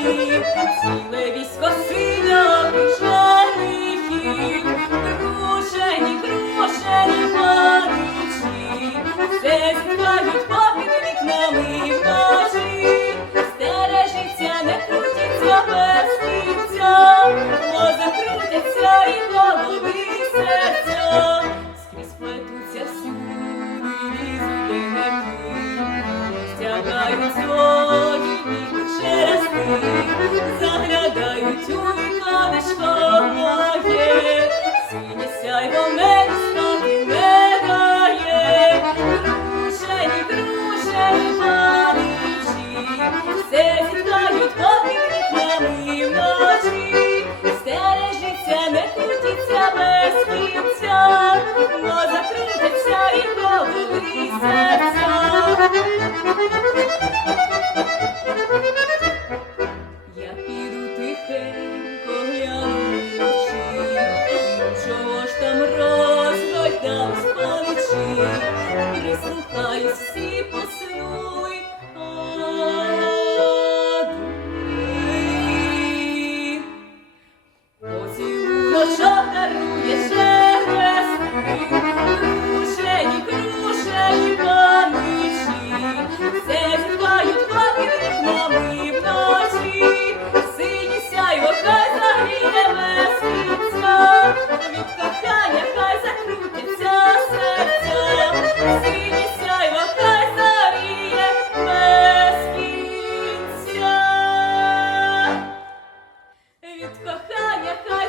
ціле військо синьо женихів, крушені, крушені паничі, все попід вікнами вночі, стережіться, не крутіться без кінця, бо закрутяться і голови, серця, скрізь плетуться всюди різні стягають всі посинуй, ади. Поцілуй, що дарує шерест, крушені, крушені паничі, все зітхають папір мами вночі, сині сяйво, хай загріє весниця, від хай закрутиться серця, 喝，喝了，你喝。